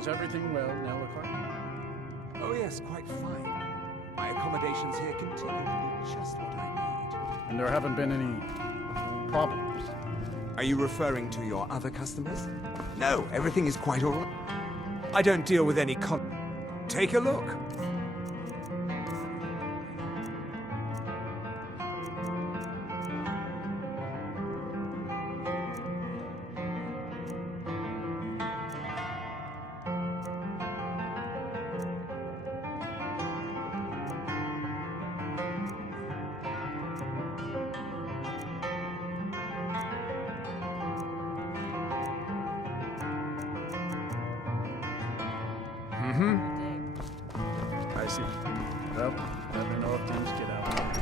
Is everything well, Nellacor? Oh yes, quite fine. My accommodations here continue to be just what I And there haven't been any problems? need. Are you referring to your other customers? No, everything is quite alright. I don't deal with any Take a look. I see. Well, let me know if things get out.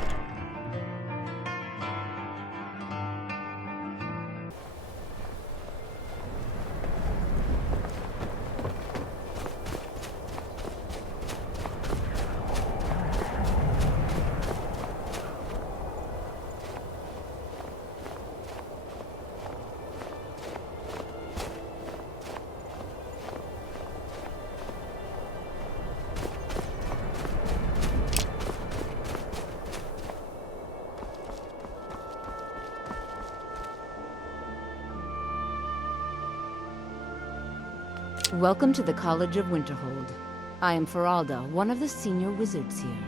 Welcome to the College of Winterhold. I am Feralda, one of the senior wizards here.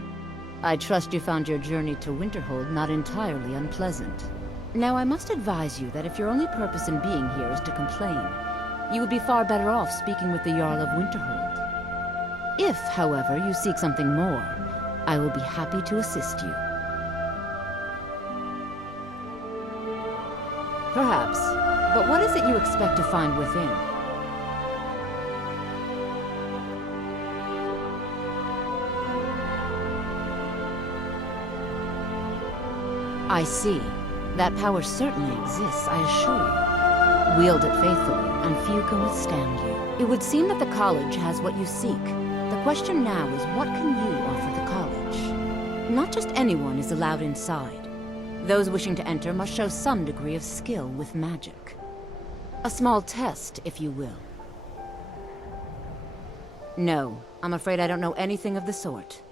I trust you found your journey to Winterhold not entirely unpleasant. Now, I must advise you that if your only purpose in being here is to complain, you would be far better off speaking with the Jarl of Winterhold. If, however, you seek something more, I will be happy to assist you. Perhaps, but what is it you expect to find within? I see. That power certainly exists, I assure you. Wield it faithfully, and few can withstand you. It would seem that the college has what you seek. The question now is, what can you offer the college? Not just anyone is allowed inside. Those wishing to enter must show some degree of skill with magic. A small test, if you will. No, I'm afraid I don't know anything of the sort.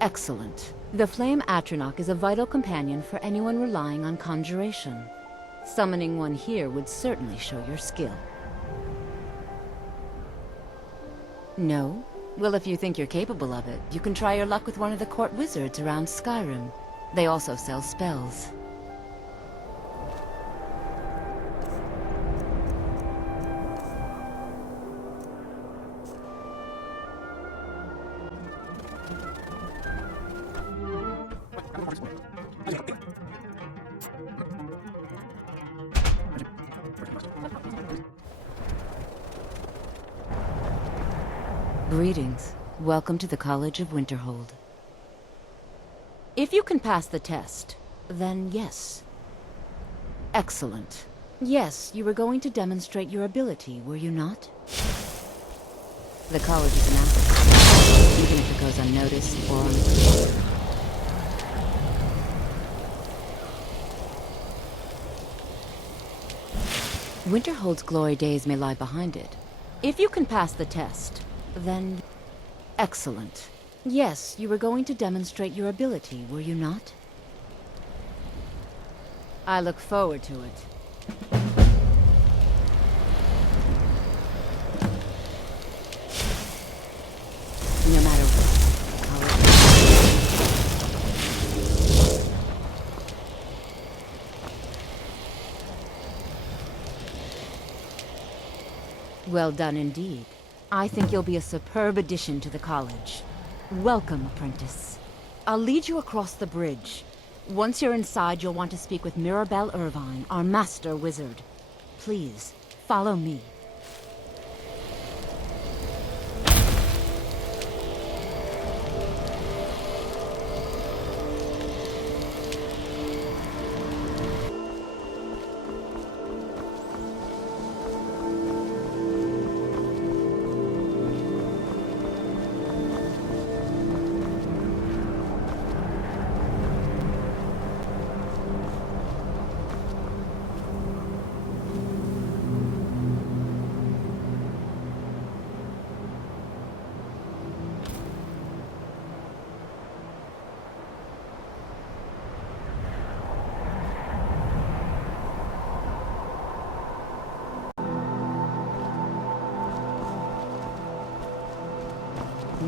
Excellent. The Flame Atronach is a vital companion for anyone relying on conjuration. Summoning one here would certainly show your skill. No? Well, if you think you're capable of it, you can try your luck with one of the court wizards around Skyrim. They also sell spells. Greetings. Welcome to the College of Winterhold. If you can pass the test, then yes. Excellent. Yes, you were going to demonstrate your ability, were you not? The college is an asset, even if it goes unnoticed or unappreciated. Winterhold's glory days may lie behind it. If you can pass the test, then... Excellent. Yes, you were going to demonstrate your ability, were you not? I look forward to it. No matter what, well done indeed. I think you'll be a superb addition to the college. Welcome, apprentice. I'll lead you across the bridge. Once you're inside, you'll want to speak with Mirabelle Irvine, our master wizard. Please, follow me.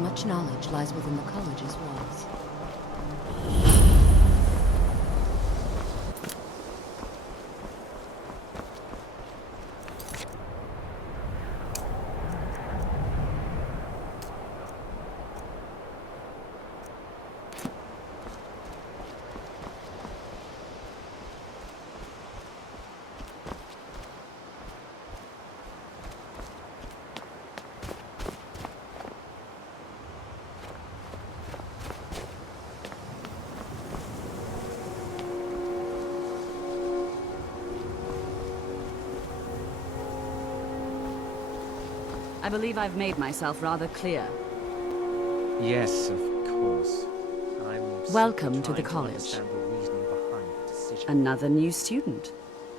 Much knowledge lies within the college's walls. I believe I've made myself rather clear. Yes, of course. Welcome to the college. Understand the reasoning behind the decision. Another new student.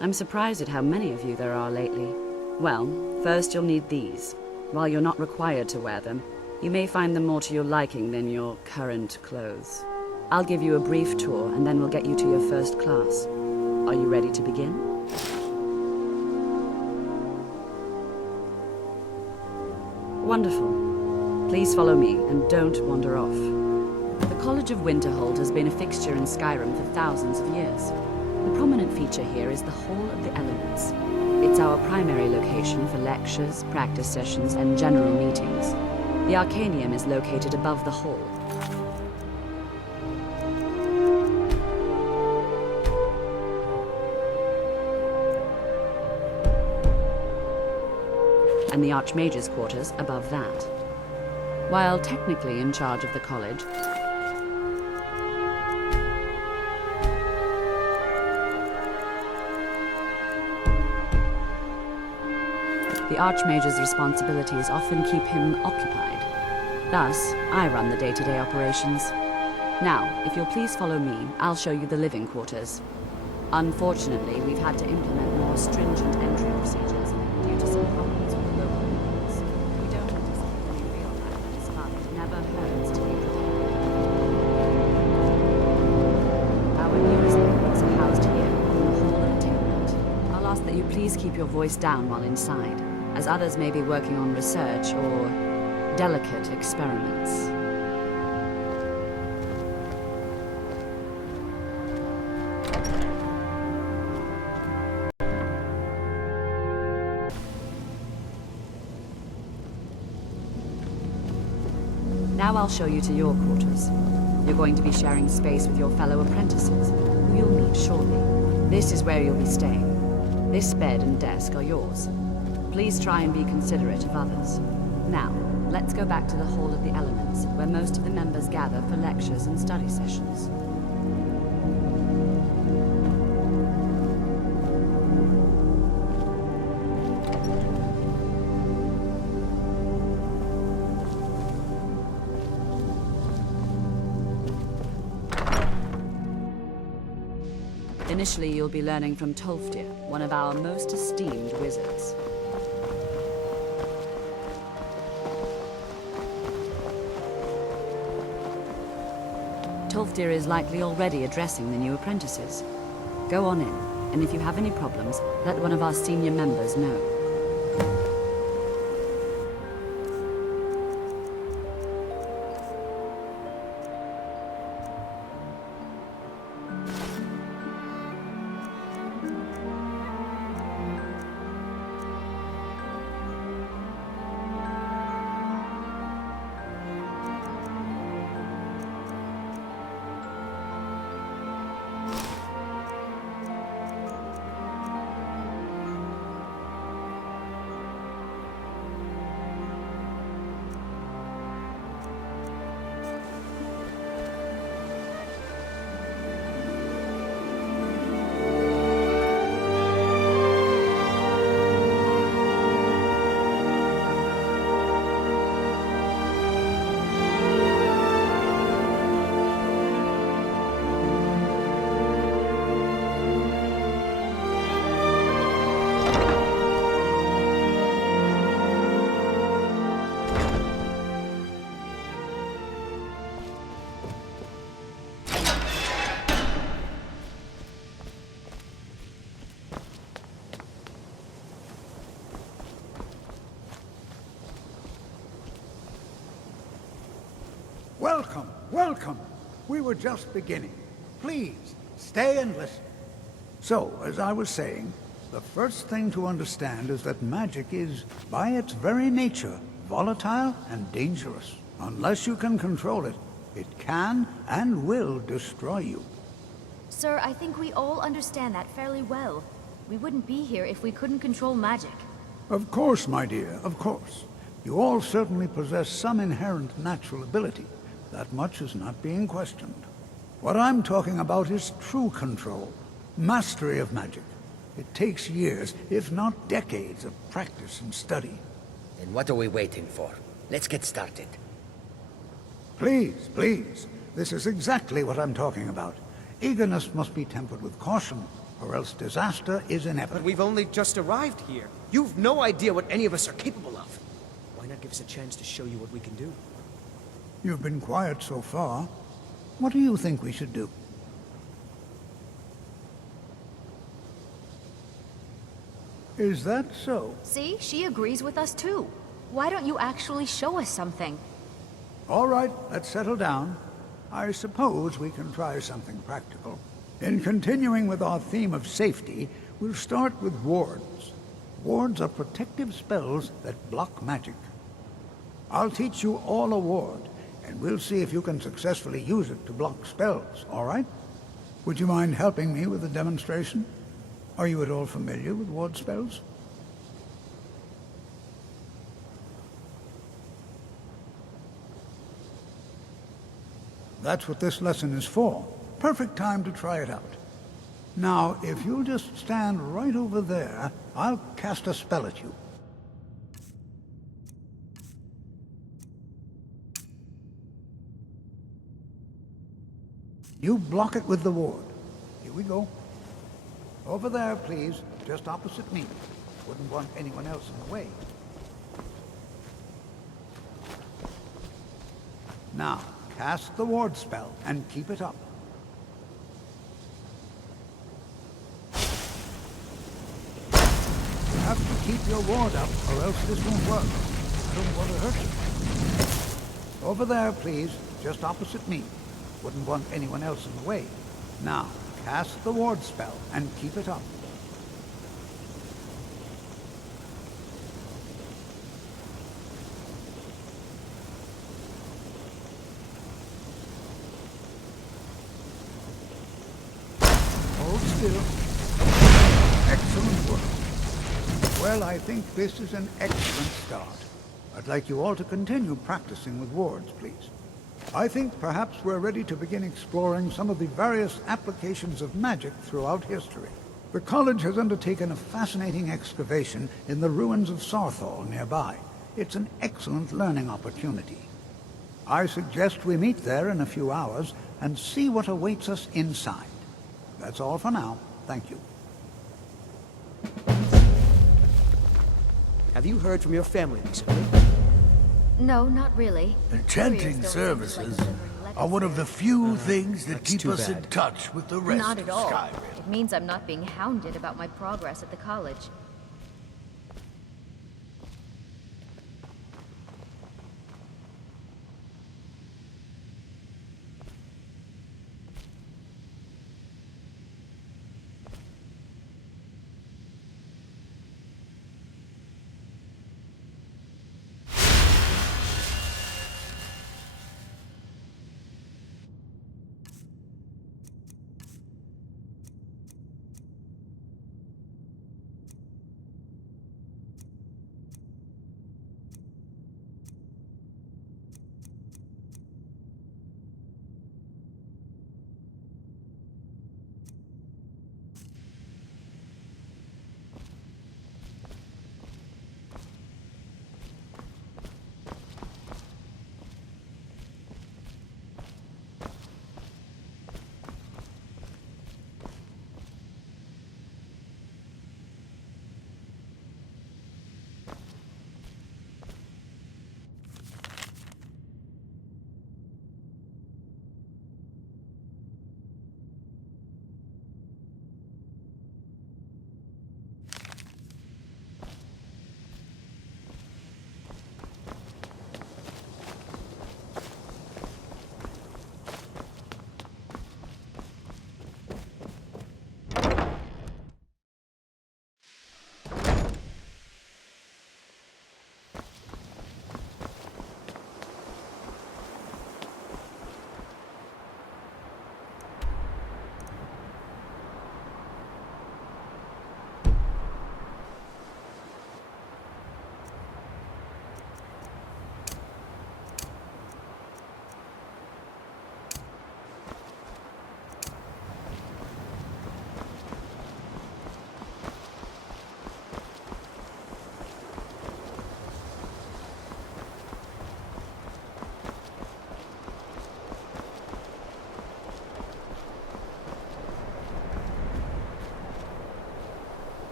I'm surprised at how many of you there are lately. Well, first you'll need these. While you're not required to wear them, you may find them more to your liking than your current clothes. I'll give you a brief tour, and then we'll get you to your first class. Are you ready to begin? Wonderful. Please follow me, and don't wander off. The College of Winterhold has been a fixture in Skyrim for thousands of years. The prominent feature here is the Hall of the Elements. It's our primary location for lectures, practice sessions, and general meetings. The Arcanium is located above the hall. And the Archmage's quarters above that. While technically in charge of the college, the Archmage's responsibilities often keep him occupied. Thus, I run the day-to-day operations. Now, if you'll please follow me, I'll show you the living quarters. Unfortunately, we've had to implement more stringent entry procedures due to some problems with the local rules. We don't anticipate any real violence, but it never hurts to be prepared. Our newest members are housed here in the Hall of Attainment. I'll ask that you please keep your voice down while inside, as others may be working on research or delicate experiments. Now I'll show you to your quarters. You're going to be sharing space with your fellow apprentices, who you'll meet shortly. This is where you'll be staying. This bed and desk are yours. Please try and be considerate of others. Now, let's go back to the Hall of the Elements, where most of the members gather for lectures and study sessions. Initially, you'll be learning from Tolfdir, one of our most esteemed wizards. Tolfdir is likely already addressing the new apprentices. Go on in, and if you have any problems, let one of our senior members know. Welcome, welcome. We were just beginning. Please, stay and listen. So, as I was saying, the first thing to understand is that magic is, by its very nature, volatile and dangerous. Unless you can control it, it can and will destroy you. Sir, I think we all understand that fairly well. We wouldn't be here if we couldn't control magic. Of course, my dear, of course. You all certainly possess some inherent natural ability. That much is not being questioned. What I'm talking about is true control, mastery of magic. It takes years, if not decades, of practice and study. Then what are we waiting for? Let's get started. Please, please. This is exactly what I'm talking about. Eagerness must be tempered with caution, or else disaster is inevitable. But we've only just arrived here. You've no idea what any of us are capable of. Why not give us a chance to show you what we can do? You've been quiet so far. What do you think we should do? Is that so? See, she agrees with us too. Why don't you actually show us something? All right, let's settle down. I suppose we can try something practical. In continuing with our theme of safety, we'll start with wards. Wards are protective spells that block magic. I'll teach you all a ward, and we'll see if you can successfully use it to block spells, all right? Would you mind helping me with the demonstration? Are you at all familiar with ward spells? That's what this lesson is for. Perfect time to try it out. Now, if you'll just stand right over there, I'll cast a spell at you. You block it with the ward. Here we go. Over there, please, just opposite me. Wouldn't want anyone else in the way. Now, cast the ward spell and keep it up. You have to keep your ward up, or else this won't work. I don't want to hurt you. Over there, please, just opposite me. Wouldn't want anyone else in the way. Now, cast the ward spell and keep it up. Hold still. Excellent work. Well, I think this is an excellent start. I'd like you all to continue practicing with wards, please. I think perhaps we're ready to begin exploring some of the various applications of magic throughout history. The college has undertaken a fascinating excavation in the ruins of Sarthal nearby. It's an excellent learning opportunity. I suggest we meet there in a few hours and see what awaits us inside. That's all for now. Thank you. Have you heard from your family recently? No, not really. Enchanting services are one of the few things that that's keep too us in bad. touch with the rest Not of at all. Skyrim. It means I'm not being hounded about my progress at the college.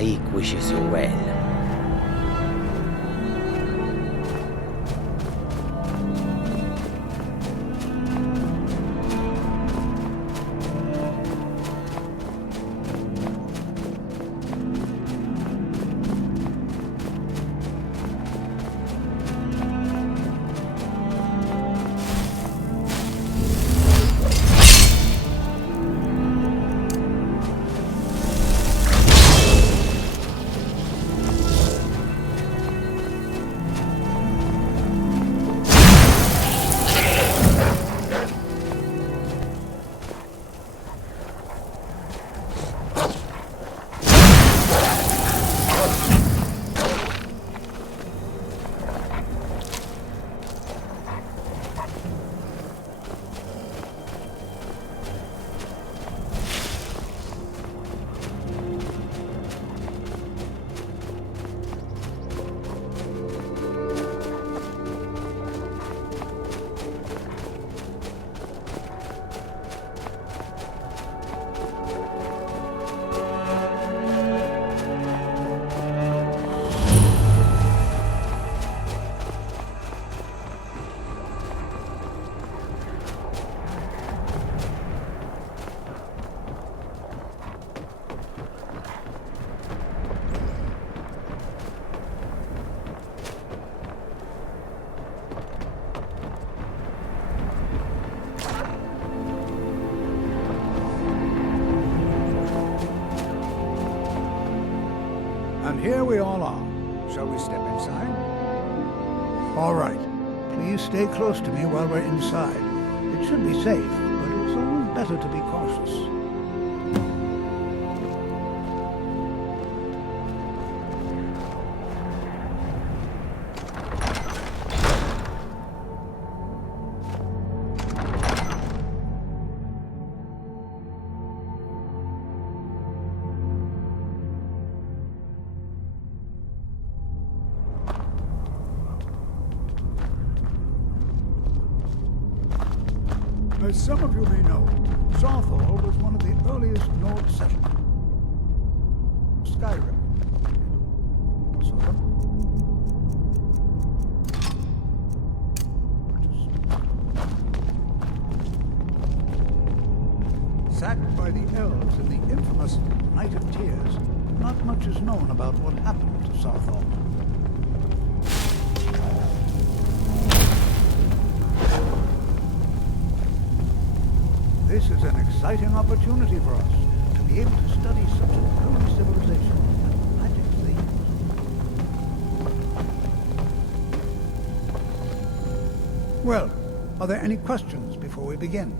Aik wishes you well. And here we all are. Shall we step inside? All right. Please stay close to me while we're inside. It should be safe, but it's always better to be cautious. As some of you may know, Southall was one of the earliest Nord settlements. Skyrim. Sort of. Sacked by the elves in the infamous Night of Tears, not much is known about what happened to Southall. This is an exciting opportunity for us to be able to study such an early civilization and magic things. Well, are there any questions before we begin?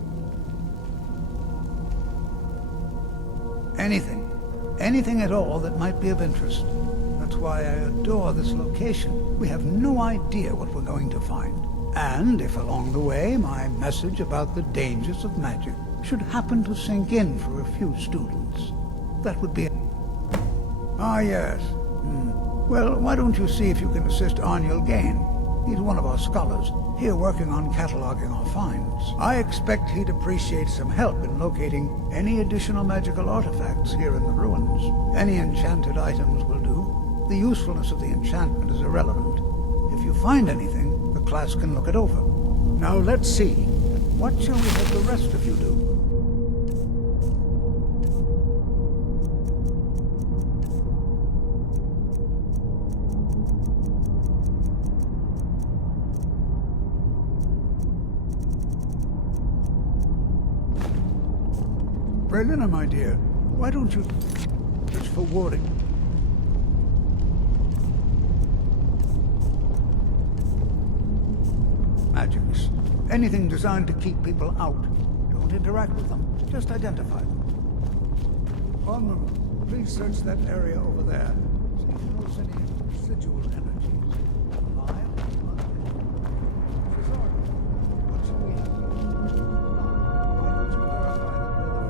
Anything. Anything at all that might be of interest. That's why I adore this location. We have no idea what we're going to find. And if along the way my message about the dangers of magic should happen to sink in for a few students, that would be... Ah, yes. Well, why don't you see if you can assist Arniel Gain? He's one of our scholars, here working on cataloging our finds. I expect he'd appreciate some help in locating any additional magical artifacts here in the ruins. Any enchanted items will do. The usefulness of the enchantment is irrelevant. If you find anything, the class can look it over. Now let's see. What shall we have the rest of you do? Brelina, my dear, why don't you... It's for warding. Magics. Anything designed to keep people out. Don't interact with them. Just identify them. Onward, please search that area over there. See if you notice any residual energies. Alive? Shazar, what should we have used? Why don't you verify that we're the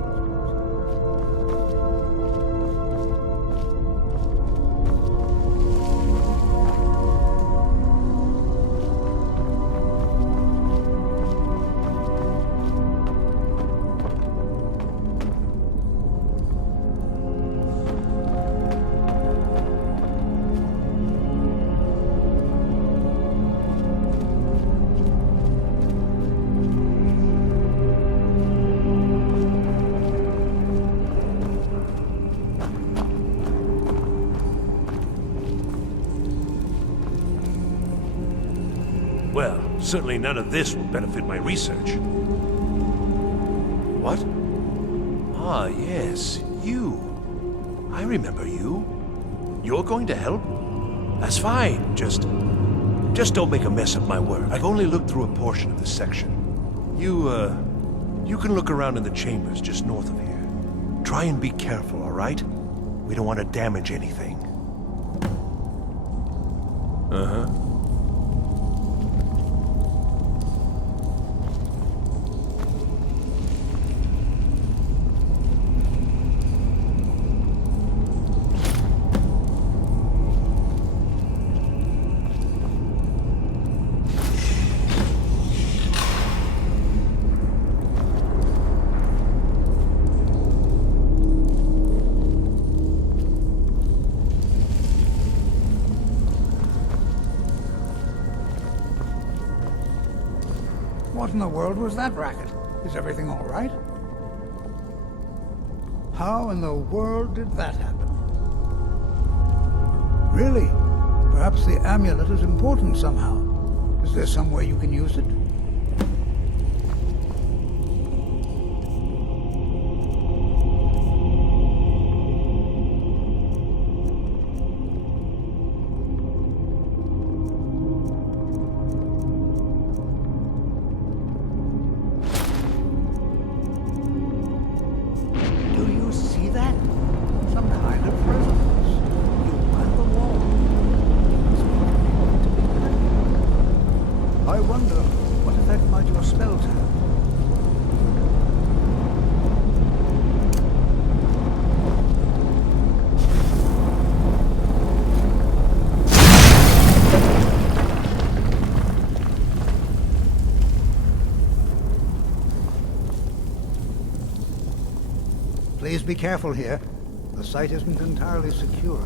Certainly none of this will benefit my research. What? Ah, yes, you. I remember you. You're going to help? That's fine. Just don't make a mess of my work. I've only looked through a portion of this section. You can look around in the chambers just north of here. Try and be careful, all right? We don't want to damage anything. Uh-huh. What in the world was that racket? Is everything all right? How in the world did that happen? Really? Perhaps the amulet is important somehow. Is there some way you can use it? Please be careful here. The site isn't entirely secure.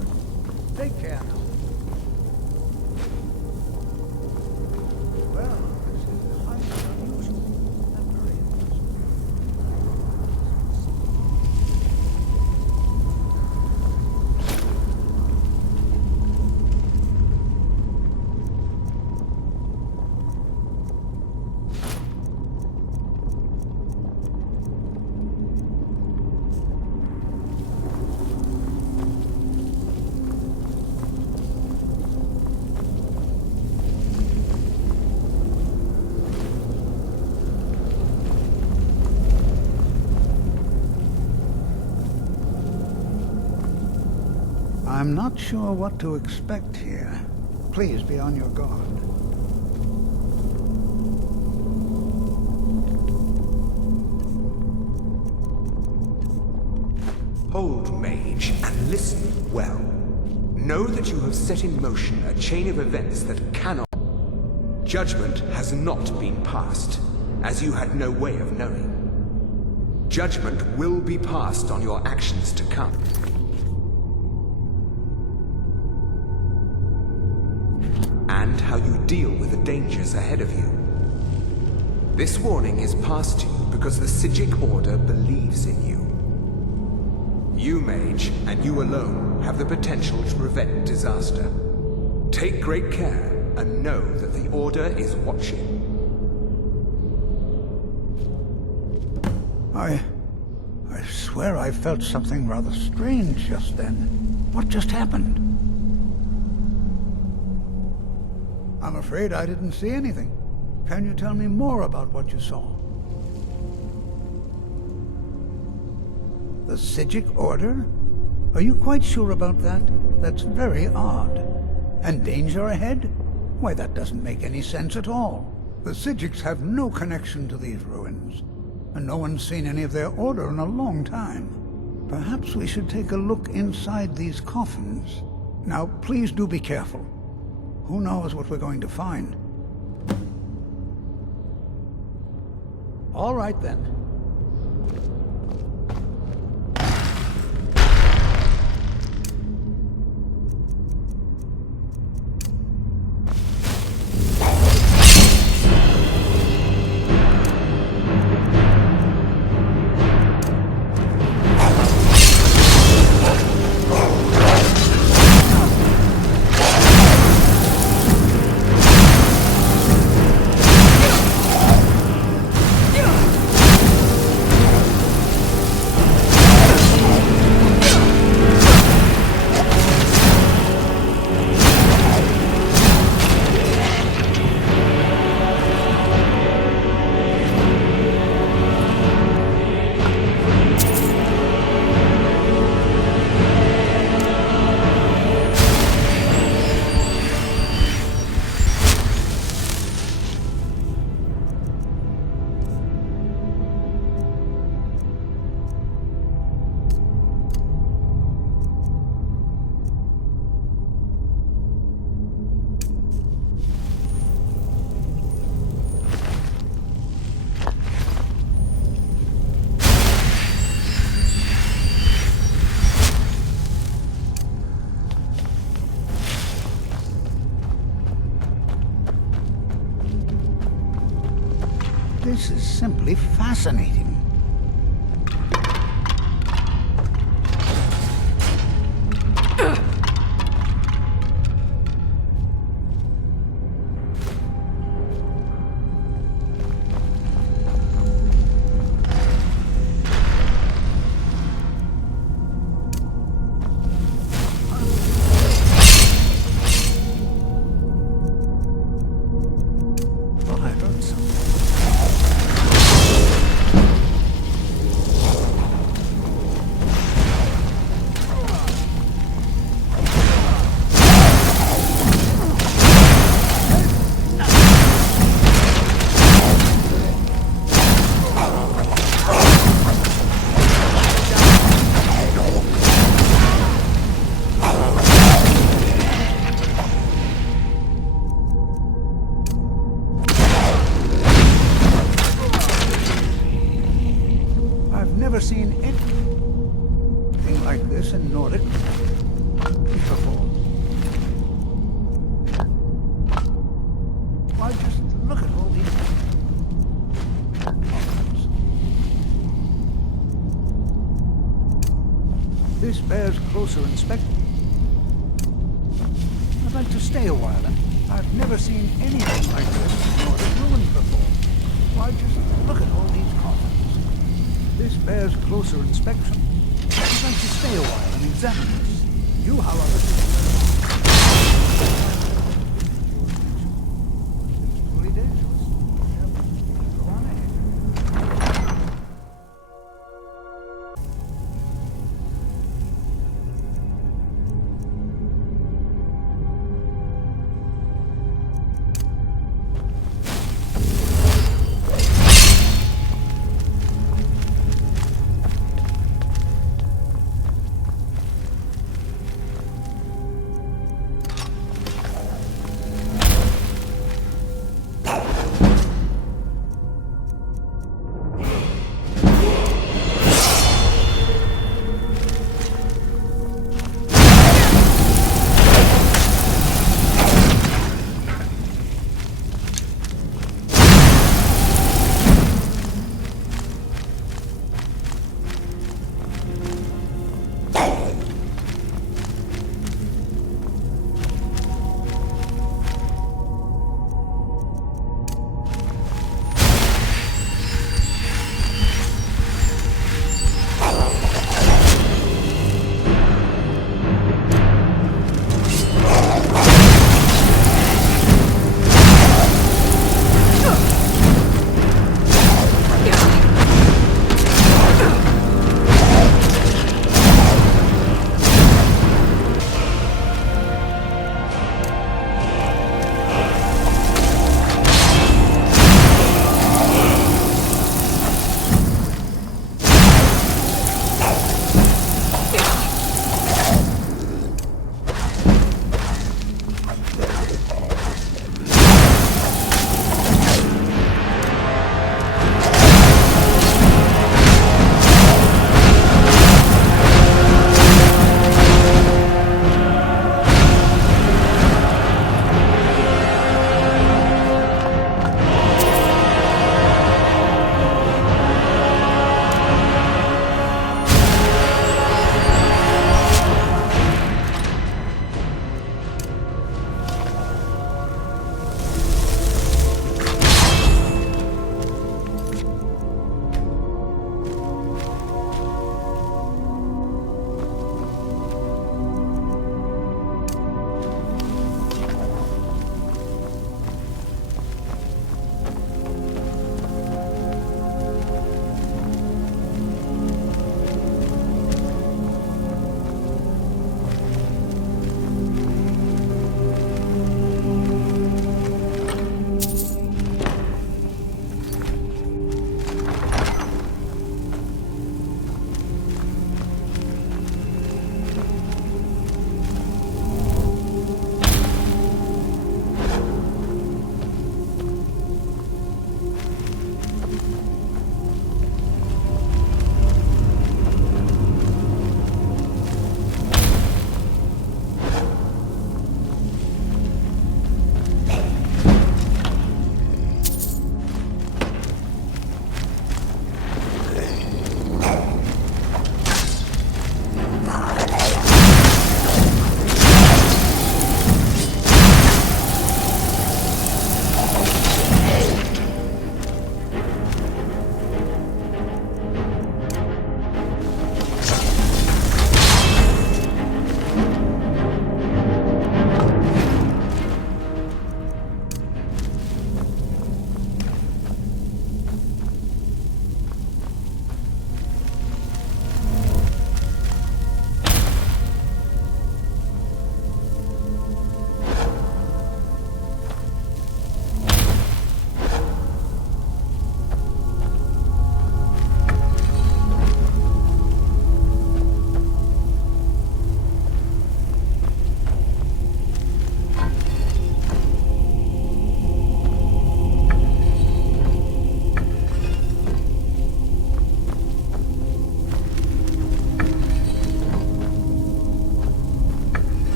Take care now. Well, this is highly unusual and very interesting. I'm not sure what to expect here. Please be on your guard. Hold, mage, and listen well. Know that you have set in motion a chain of events that cannot... Judgment has not been passed, as you had no way of knowing. Judgment will be passed on your actions to come. And how you deal with the dangers ahead of you. This warning is passed to you because the Psijic Order believes in you. You, mage, and you alone, have the potential to prevent disaster. Take great care, and know that the Order is watching. I swear I felt something rather strange just then. What just happened? I'm afraid I didn't see anything. Can you tell me more about what you saw? The Psijic Order? Are you quite sure about that? That's very odd. And danger ahead? Why, that doesn't make any sense at all. The Psijics have no connection to these ruins, and no one's seen any of their order in a long time. Perhaps we should take a look inside these coffins. Now, please do be careful. Who knows what we're going to find? All right, then. fascinating. Never seen anything like this in Nordic before. Why, just look at all these columns. This bears closer inspection. I'd like to stay a while, and I've never seen anything like this in Nordic ruins before. Why, just look at all these coffins. This bears closer inspection. I'd like to stay a while and examine this. You, however, it's truly dangerous. Go on ahead.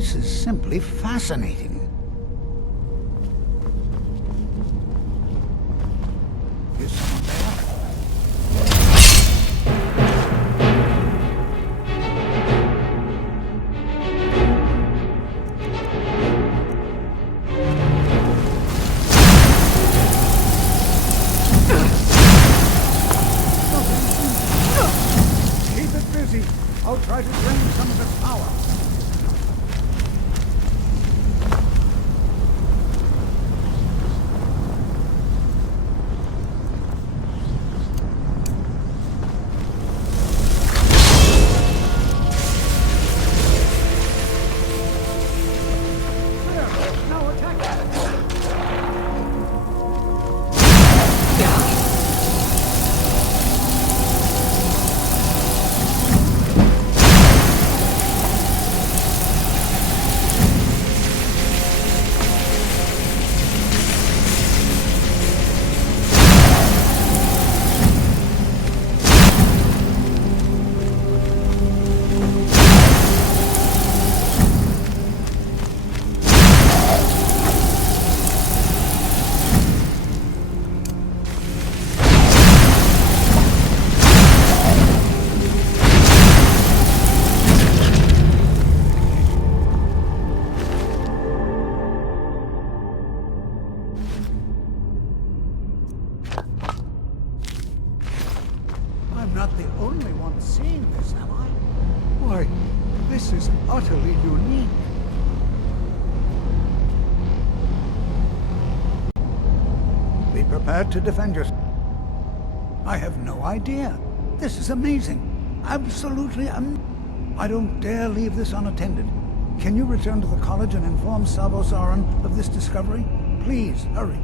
This is simply fascinating. Is someone there? Keep it busy. I'll try to drain some of its power. I'm not the only one seeing this, am I? Why, this is utterly unique. Be prepared to defend yourself. I have no idea. This is amazing. Absolutely I don't dare leave this unattended. Can you return to the college and inform Savo Saran of this discovery? Please, hurry.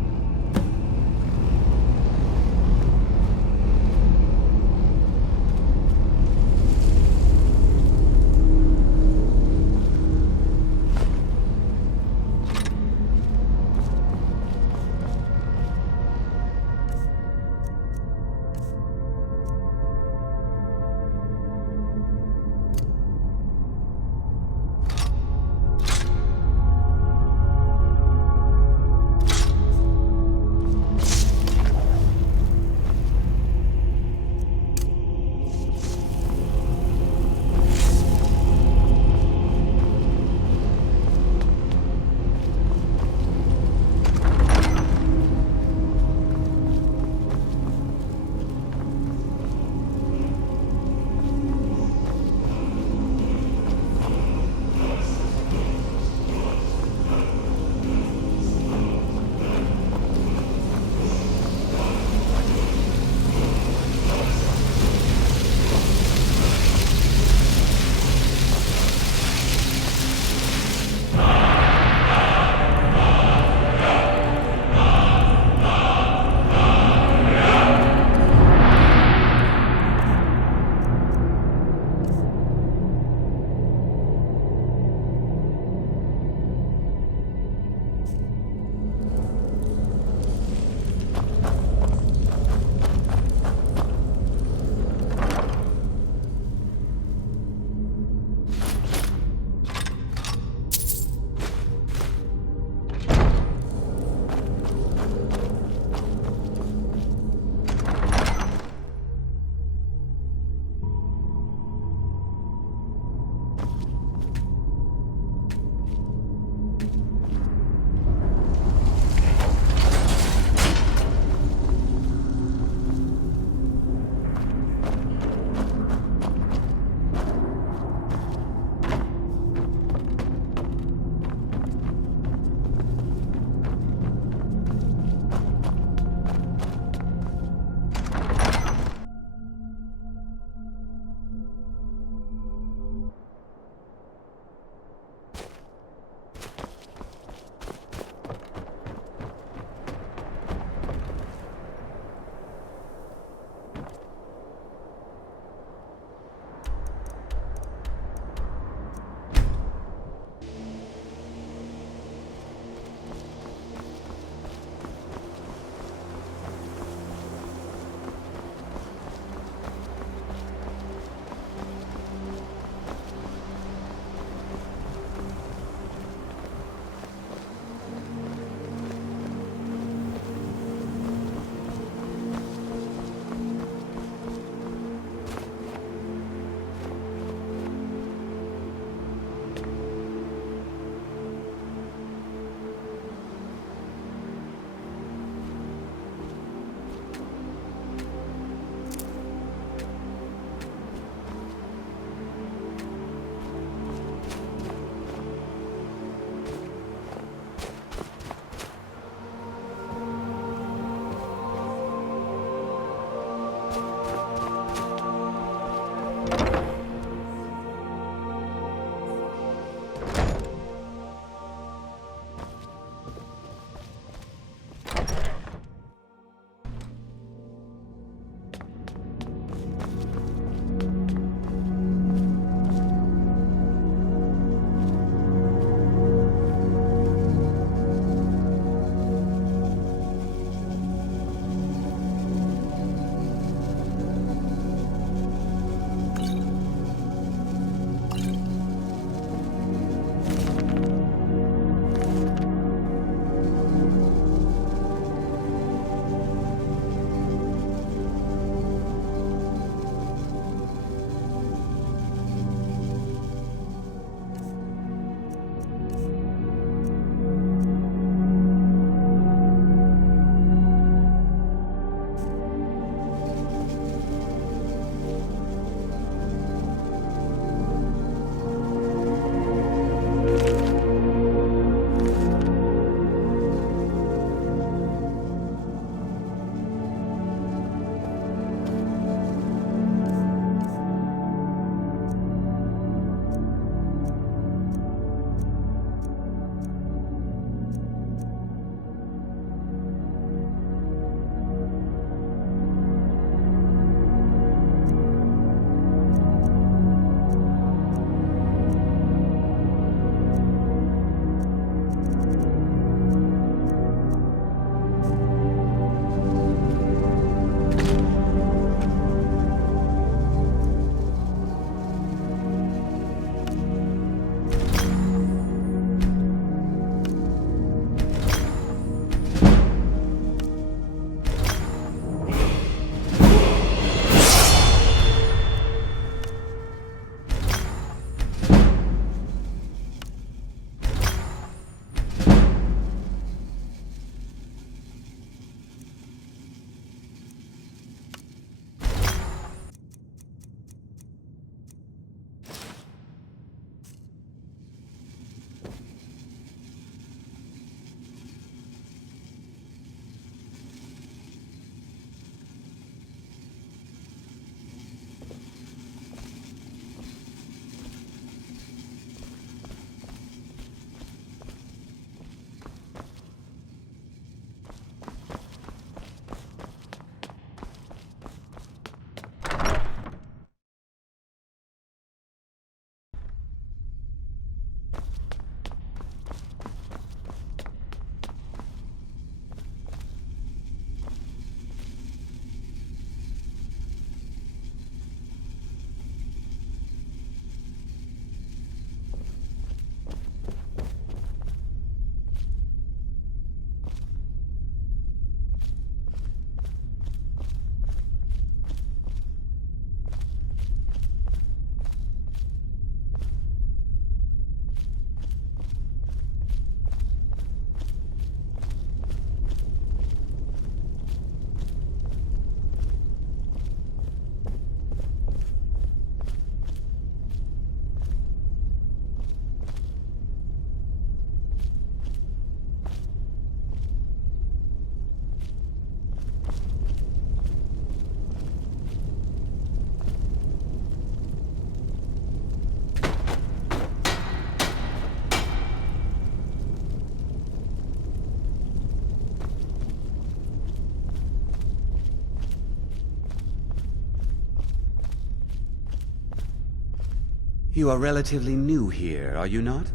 You are relatively new here, are you not?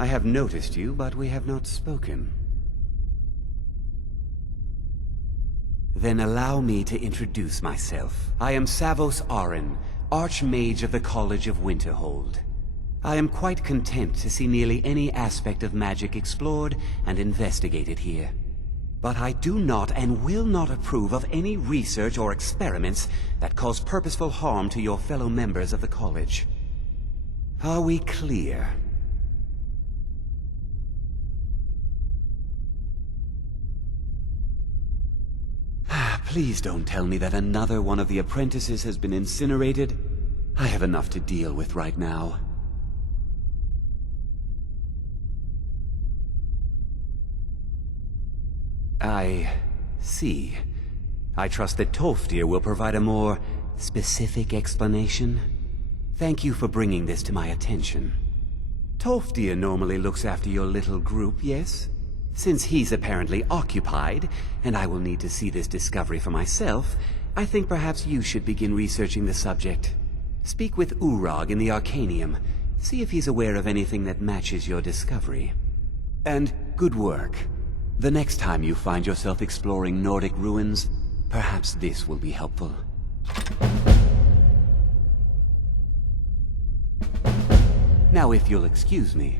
I have noticed you, but we have not spoken. Then allow me to introduce myself. I am Savos Arin, Archmage of the College of Winterhold. I am quite content to see nearly any aspect of magic explored and investigated here. But I do not and will not approve of any research or experiments that cause purposeful harm to your fellow members of the College. Are we clear? Please don't tell me that another one of the apprentices has been incinerated. I have enough to deal with right now. I see. I trust that Tolfdir will provide a more specific explanation. Thank you for bringing this to my attention. Tolfdir normally looks after your little group, yes? Since he's apparently occupied, and I will need to see this discovery for myself, I think perhaps you should begin researching the subject. Speak with Urag in the Arcanium. See if he's aware of anything that matches your discovery. And good work. The next time you find yourself exploring Nordic ruins, perhaps this will be helpful. Now if you'll excuse me.